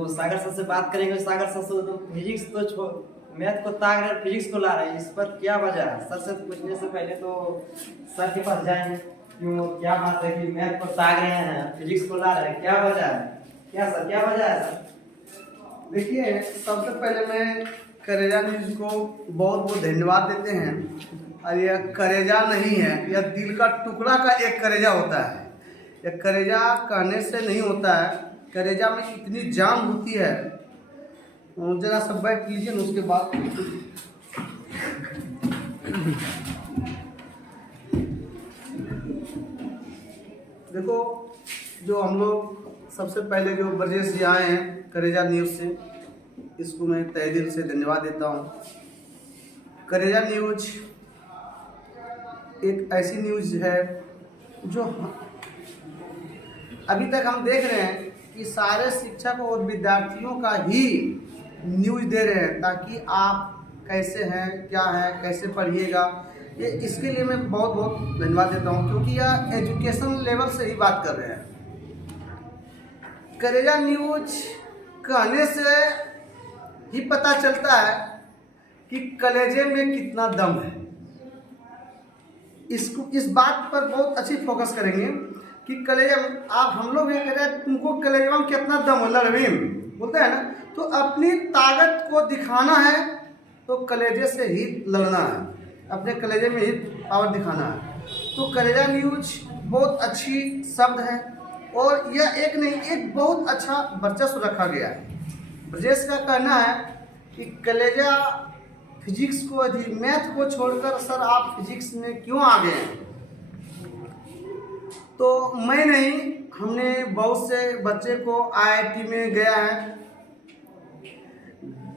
तो सागर सर से बात करेंगे। सागर सर से तो फिजिक्स तो छोड़, मैथ को ताक रहे, फिजिक्स को ला रहे हैं, इस पर क्या वजह है? सर से पूछने से पहले तो सर के पास जाएंगे, क्यों, क्या बात है कि मैथ को ताक रहे हैं, फिजिक्स को ला रहे हैं, क्या वजह है? क्या सर, क्या वजह है सर? देखिए, सबसे पहले मैं करेजा न्यूज को बहुत बहुत धन्यवाद देते हैं। और यह करेजा नहीं है, यह दिल का टुकड़ा का एक करेजा होता है। यह करेजा कहने से नहीं होता है, करेजा में इतनी जान होती है। जरा सब बैठ लीजिए ना, उसके बाद देखो, जो हम लोग सबसे पहले जो ब्रजेश जी आए हैं करेजा न्यूज से, इसको मैं तहे दिल से धन्यवाद देता हूँ। करेजा न्यूज एक ऐसी न्यूज है जो अभी तक हम देख रहे हैं कि सारे शिक्षक और विद्यार्थियों का ही न्यूज दे रहे हैं, ताकि आप कैसे हैं, क्या है, कैसे पढ़िएगा। ये इसके लिए मैं बहुत बहुत धन्यवाद देता हूँ, क्योंकि यह एजुकेशन लेवल से ही बात कर रहे हैं। करेजा न्यूज कहने से ही पता चलता है कि कलेजे में कितना दम है। इस बात पर बहुत अच्छी फोकस करेंगे कि कलेजा, आप हम लोग ये कह रहे हैं तुमको कलेजा में कितना दम है, लड़वीम बोलते हैं ना, तो अपनी ताकत को दिखाना है तो कलेजे से ही लड़ना है, अपने कलेजे में ही पावर दिखाना है। तो कलेजा न्यूज बहुत अच्छी शब्द है, और यह एक नहीं, एक बहुत अच्छा वर्चस्व रखा गया है। ब्रजेश का कहना है कि कलेजा फिजिक्स को, यदि मैथ को छोड़कर सर आप फिजिक्स में क्यों आ गए हैं? तो मैं नहीं, हमने बहुत से बच्चे को IIT में गया है,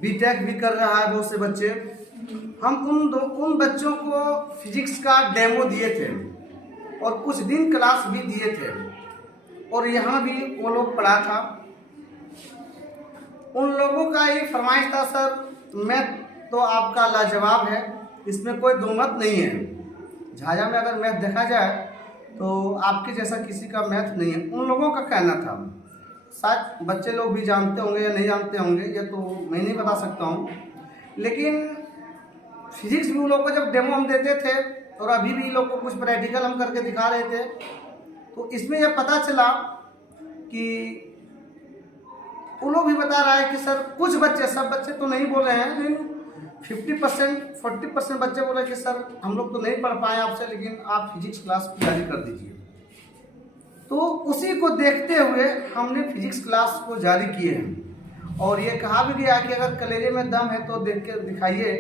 बीटेक भी कर रहा है बहुत से बच्चे। हम उन बच्चों को फिजिक्स का डेमो दिए थे और कुछ दिन क्लास भी दिए थे, और यहाँ भी वो लोग पढ़ा था। उन लोगों का ये फरमाइश था, सर मैथ तो आपका लाजवाब है, इसमें कोई दो मत नहीं है। झाझा में अगर मैथ देखा जाए तो आपके जैसा किसी का मैथ नहीं है, उन लोगों का कहना था। शायद बच्चे लोग भी जानते होंगे या नहीं जानते होंगे, ये तो मैं नहीं बता सकता हूँ। लेकिन फिजिक्स भी उन लोगों को जब डेमो हम देते थे, और अभी भी लोग को कुछ प्रैक्टिकल हम करके दिखा रहे थे, तो इसमें यह पता चला कि वो लोग भी बता रहा है कि सर कुछ बच्चे, सब बच्चे तो नहीं बोल रहे हैं, लेकिन 50% 40% बच्चे बोले कि सर हम लोग तो नहीं पढ़ पाए आपसे, लेकिन आप फिजिक्स क्लास जारी कर दीजिए। तो उसी को देखते हुए हमने फिजिक्स क्लास को जारी किए हैं, और ये कहा भी गया कि अगर कलेजे में दम है तो देख के दिखाइए।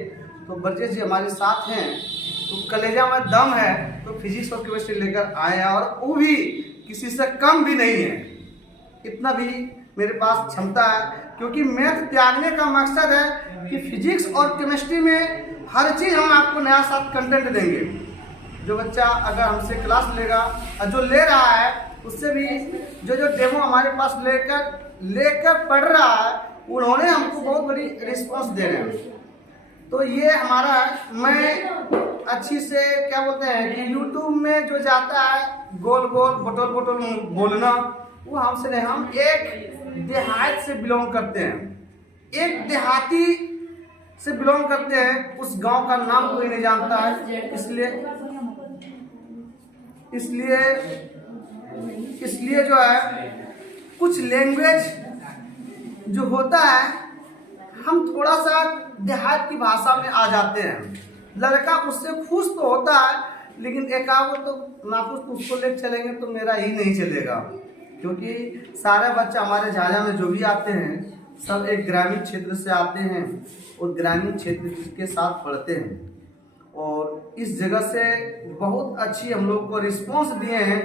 तो ब्रजेश जी हमारे साथ हैं, तो कलेजा में दम है तो फिजिक्स और केमिस्ट्री लेकर आए हैं, और वो भी किसी से कम भी नहीं है, इतना भी मेरे पास क्षमता है। क्योंकि मैथ त्यागने का मकसद है कि फिजिक्स और केमिस्ट्री में हर चीज़ हम आपको नया साथ कंटेंट देंगे। जो बच्चा अगर हमसे क्लास लेगा, और जो ले रहा है उससे भी जो डेमो हमारे पास लेकर पढ़ रहा है, उन्होंने हमको बहुत बड़ी रिस्पांस दे रहे हैं। तो ये हमारा, मैं अच्छी से क्या बोलते हैं कि यूट्यूब में जो जाता है गोल गोल बोतल बोतल बोलना, वो हमसे नहीं। हम एक देहात से बिलोंग करते हैं, एक देहाती से बिलोंग करते हैं, उस गांव का नाम कोई नहीं जानता है। इसलिए जो है कुछ लैंग्वेज जो होता है, हम थोड़ा सा देहात की भाषा में आ जाते हैं। लड़का उससे खुश तो होता है, लेकिन एकावत तो नाखुश, तो उसको ले चलेंगे तो मेरा ही नहीं चलेगा। क्योंकि सारे बच्चे हमारे झाझा में जो भी आते हैं, सब एक ग्रामीण क्षेत्र से आते हैं, और ग्रामीण क्षेत्र के साथ पढ़ते हैं, और इस जगह से बहुत अच्छी हम लोग को रिस्पांस दिए हैं।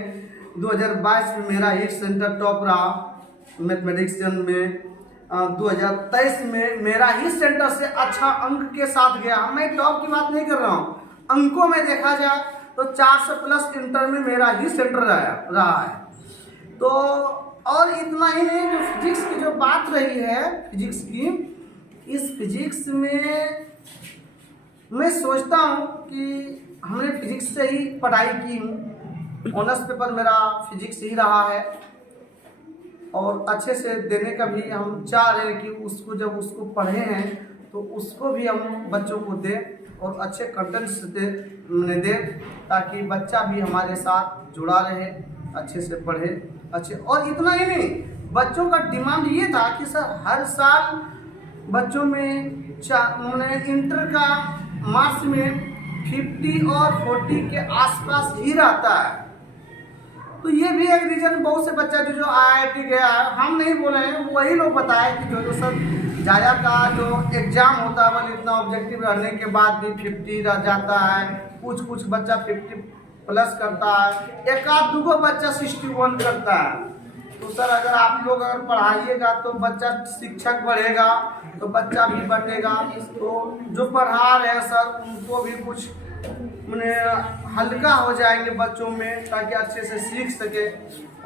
2022 में मेरा ही सेंटर टॉप रहा मैथमेटिक्स में, 2023 में मेरा ही सेंटर से अच्छा अंक के साथ गया। मैं टॉप की बात नहीं कर रहा हूँ, अंकों में देखा जाए तो 400 प्लस इंटर में मेरा ही सेंटर रहा है। तो और इतना ही नहीं, जो फिजिक्स की जो बात रही है, फिजिक्स की, इस फिजिक्स में मैं सोचता हूँ कि हमने फिजिक्स से ही पढ़ाई की हूँ, ऑनर्स पेपर मेरा फिजिक्स ही रहा है। और अच्छे से देने का भी हम चाह रहे हैं कि उसको जब उसको पढ़े हैं तो उसको भी हम बच्चों को दें और अच्छे कंटेंट्स दें ताकि बच्चा भी हमारे साथ जुड़ा रहे, अच्छे से पढ़े अच्छे। और इतना ही नहीं, बच्चों का डिमांड ये था कि सर हर साल बच्चों में इंटर का मार्क्स में 50 और 40 के आसपास ही रहता है। तो ये भी एक रीजन, बहुत से बच्चा जो IIT गया है, हम नहीं बोले हैं, वही लोग बताए कि जो सर जाया का जो एग्जाम होता है वो इतना ऑब्जेक्टिव रहने के बाद भी 50 रह जाता है, कुछ बच्चा 50 प्लस करता है, एक आध दो बच्चा 61 करता है। तो सर अगर आप लोग अगर पढ़ाइएगा तो बच्चा, शिक्षक बढ़ेगा तो बच्चा भी बढ़ेगा, तो जो पढ़ा रहे हैं सर उनको भी कुछ मैंने हल्का हो जाएंगे बच्चों में, ताकि अच्छे से सीख सके।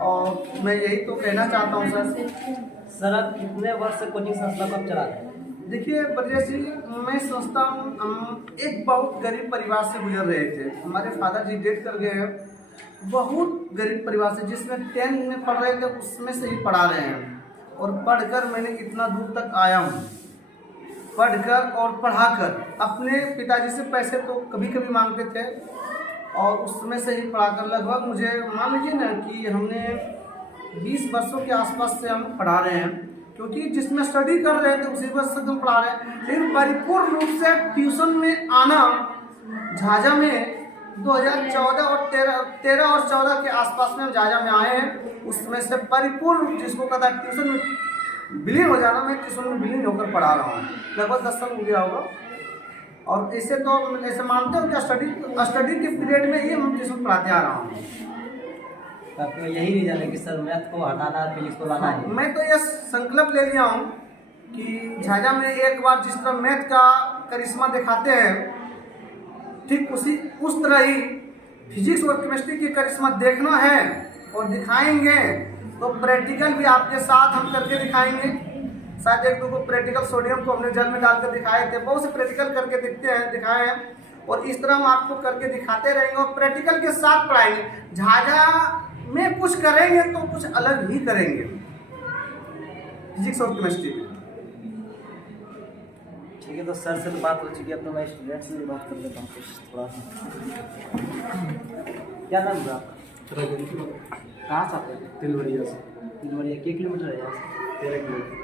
और मैं यही तो कहना चाहता हूँ सर आप कितने वर्ष से कोचिंग संस्था को चला रहे हैं? देखिए ब्रजेश जी, मैं सोचता हूँ हम एक बहुत गरीब परिवार से गुजर रहे थे। हमारे फादर जी डेथ कर गए हैं, बहुत गरीब परिवार से, जिसमें 10 में पढ़ रहे थे उसमें से ही पढ़ा रहे हैं। और पढ़कर मैंने इतना दूर तक आया हूँ, पढ़कर और पढ़ाकर। अपने पिताजी से पैसे तो कभी कभी मांगते थे और उसमें से ही पढ़ाकर, लगभग मुझे मान लीजिए ना कि हमने 20 वर्षों के आसपास से हम पढ़ा रहे हैं, क्योंकि जिसमें स्टडी कर रहे थे उसी वर्ष से हम पढ़ा रहे हैं। लेकिन परिपूर्ण रूप से ट्यूशन में आना झाझा में 2014 और 13 और 14 के आसपास में हम झाझा में आए हैं। उसमें से परिपूर्ण जिसको कहता है ट्यूशन में विलीन हो जाना, मैं ट्यूशन में विलीन होकर पढ़ा रहा हूँ, लगभग 10 साल हो गया होगा। और ऐसे तो ऐसे मानते हो क्या, स्टडी के पीरियड में ही हम ट्यूशन पढ़ाते आ रहा हूँ। आपको यही रीजन है कि सर मैथ को हटाना, फिजिक्स को लाना है? मैं तो ये संकल्प ले लिया हूँ कि झाझा में एक बार जिस तरह मैथ का करिश्मा दिखाते हैं, ठीक उस तरह ही फिजिक्स और केमिस्ट्री की करिश्मा देखना है और दिखाएंगे। तो प्रैक्टिकल भी आपके साथ हम करके दिखाएंगे। शायद एक दो को प्रैक्टिकल सोडियम को हमने जल में डालकर दिखाए थे, बहुत से प्रैक्टिकल करके दिखाए हैं। और इस तरह हम आपको करके दिखाते रहेंगे और प्रैक्टिकल के साथ पढ़ाएंगे। झाझा में कुछ करेंगे तो कुछ अलग ही करेंगे फिजिक्स और केमिस्ट्री में। ठीक है, तो सर से तो बात हो चुकी है, अब तो मैं स्टूडेंट से भी बात कर लेता हूँ कुछ थोड़ा सा। क्या नाम है आपका? कहाँ से आते हैं? तिलवरिया से। तिलवरिया, कितने किलोमीटर है यहाँ से? 13 किलोमीटर।